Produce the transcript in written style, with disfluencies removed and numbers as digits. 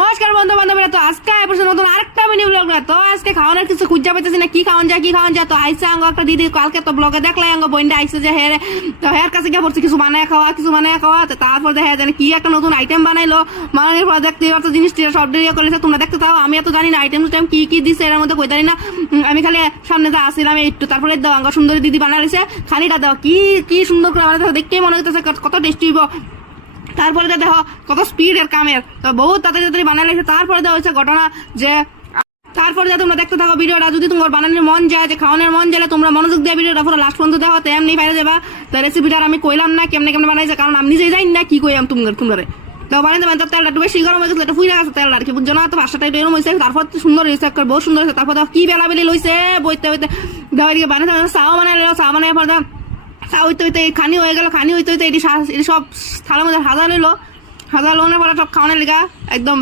নমস্কার বন্ধু বান্ধবীরা, তো আজকে এপিসোড নতুন আরেকটা মিনি ব্লগ। তো আজকে খাওয়ানোর কিছু খুঁজে পাইতেছি না, কি খাওয়ান যায়। তো আইসা আঙ্গ একটা দিদি কালকে তো ব্লগে দেখলাই আঙ্গ বইনটা আইসে যে হেরে, তো হের কাছে গিয়ে পড়ছে কিছু বানায় খাওয়া। তো তারপর দেখা জানি কি একটা নতুন আইটেম বানাইলো। বানানোর পর দেখতে পাচ্ছ জিনিসটা সব দিয়ে করেছে, তোমরা দেখতে থাকো। আমি এত জানি না আইটেম কি দিচ্ছে এর মধ্যে, কই জানি না। আমি খালি সামনে যা আসছিলাম একটু, তারপরে দাও আঙ্গ সুন্দরী দিদি বানাইছে, খালিটা দাও কি সুন্দর করে বানাইছে, দেখতেই মনে হইতেছে কত টেস্টি হইব। তারপরে দেখো কত স্পিড এর কামের, তো বহুত তাড়াতাড়ি বানাই লাগছে। তারপরে দেওয়া হয়েছে ঘটনা যে তারপরে তোমরা দেখতে থাকো ভিডিওটা। যদি তোমার বানানোর মন যায়, যে খাওয়ানোর মন যায়, তোমরা মনোযোগ দিয়ে ভিডিওটা পুরো লাস্ট পর্যন্ত দেখো, তেমনি পাইলে যাবা। তো রেসিপিটা আমি কইলাম না কেমনে বানাইছে, কারণ আমি নিজেই জানি না কি কইলাম তোমরা। তো বানাইতে বানাতে তেলটা একটু বেশি গরম হয়ে গেছে, একটু ফুইরা গেছে তেলটা আর কি, বুঝছো না। তো পাঁচটা টাইপ এরকম হয়েছে, তারপর সুন্দর হয়েছে, বহুত সুন্দর হয়েছে। তারপর কি বেলাবেলি লইছে বইতে দেওয়া এদিকে বানাতে চাও বানাই পর চা হইতে খানি হয়ে গেল। খানি হইতে এটি সব থালার মধ্যে হাজা লইলো, হাজা লোনের পরে সব খাওয়ানোর লেগা একদম